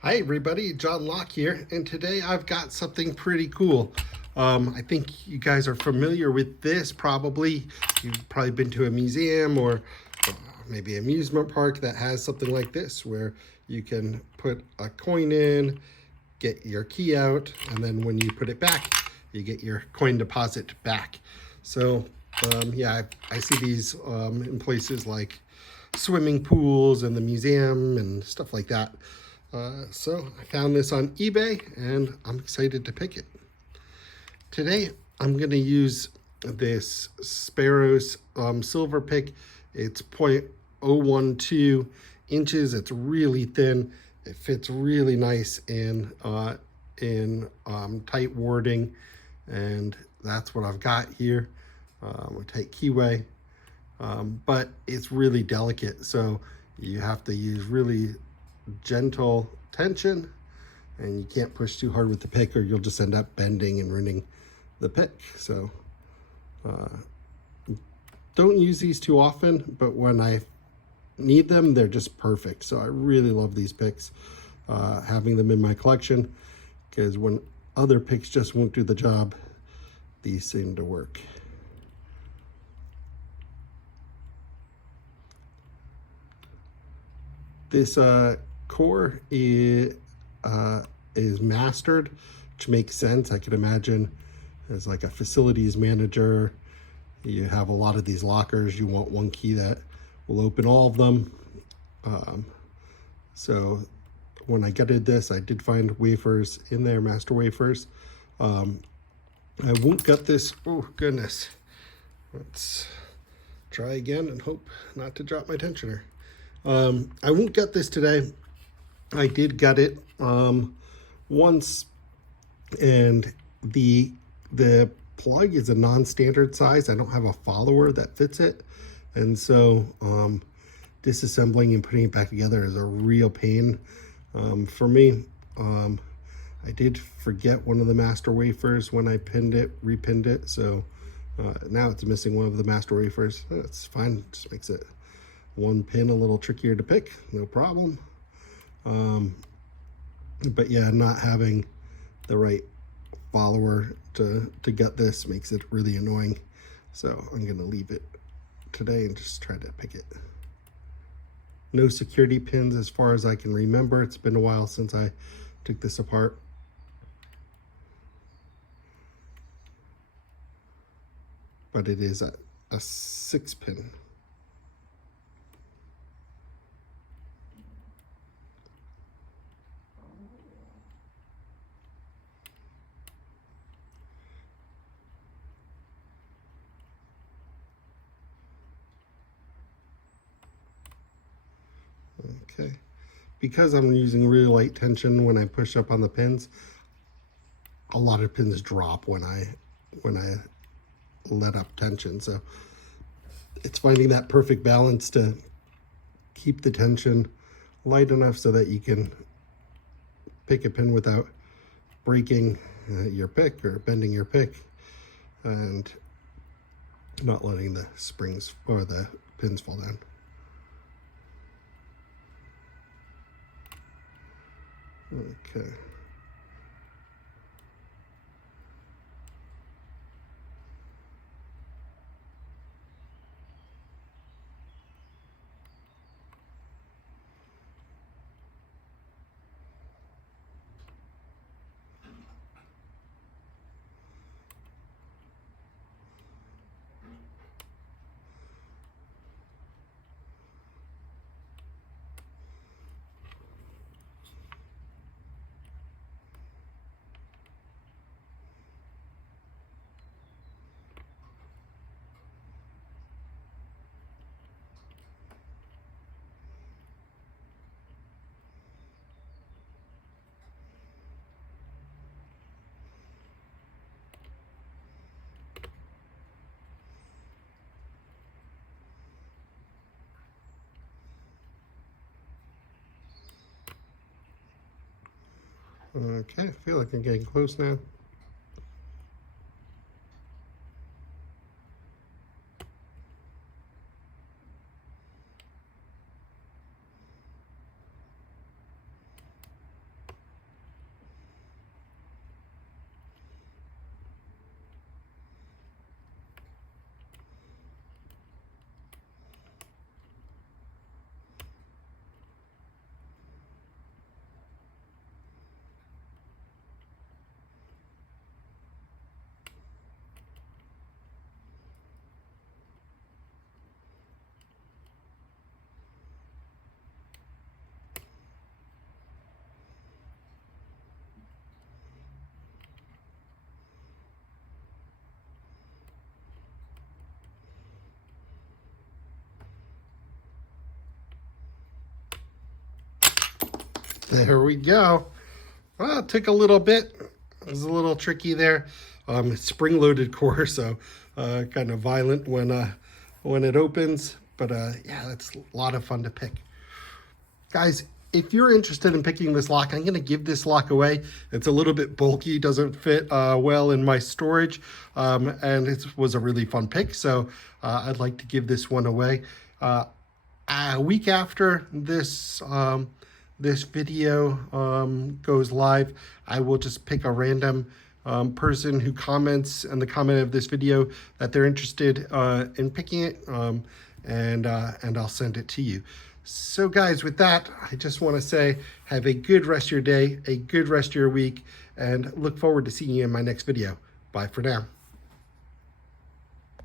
Hi everybody, John Locke here, and today I've got something pretty cool. I think you guys are familiar with this probably. You've probably been to a museum or maybe amusement park that has something like this where you can put a coin in, get your key out, and then when you put it back, you get your coin deposit back. So yeah, I see these in places like swimming pools and the museum and stuff like that. So I found this on eBay and I'm excited to pick it. Today I'm going to use this Sparrows silver pick. It's 0.012 inches. It's really thin. It fits really nice in tight wording, and that's what I've got here. A tight keyway, but it's really delicate, so you have to use really gentle tension, and you can't push too hard with the pick or you'll just end up bending and ruining the pick. So don't use these too often, but when I need them, they're just perfect. So I really love these picks, having them in my collection, because when other picks just won't do the job, these seem to work. This core is mastered, which makes sense. I could imagine as like a facilities manager, you have a lot of these lockers. You want one key that will open all of them. So when I gutted this, I did find wafers in there, master wafers. I won't gut this. Oh goodness. Let's try again and hope not to drop my tensioner. I won't gut this today. I did gut it once, and the plug is a non-standard size. I don't have a follower that fits it, and so disassembling and putting it back together is a real pain for me. I did forget one of the master wafers when I repinned it, so now it's missing one of the master wafers. That's fine, just makes it one pin a little trickier to pick, no problem. But yeah, not having the right follower to gut this makes it really annoying. So I'm gonna leave it today and just try to pick it. No security pins as far as I can remember. It's been a while since I took this apart. But it is a 6-pin. Okay. Because I'm using really light tension when I push up on the pins, a lot of pins drop when I let up tension. So it's finding that perfect balance to keep the tension light enough so that you can pick a pin without breaking your pick or bending your pick, and not letting the springs or the pins fall down. Okay. Okay, I feel like I'm getting close now. There we go. Well, it took a little bit. It was a little tricky there. Spring-loaded core, so kind of violent when it opens. But yeah, it's a lot of fun to pick. Guys, if you're interested in picking this lock, I'm going to give this lock away. It's a little bit bulky, doesn't fit well in my storage, and it was a really fun pick, so I'd like to give this one away. A week after this this video goes live, I will just pick a random person who comments in the comment of this video that they're interested in picking it, and I'll send it to you. So guys, with that, I just want to say have a good rest of your day, a good rest of your week, and look forward to seeing you in my next video. Bye for now.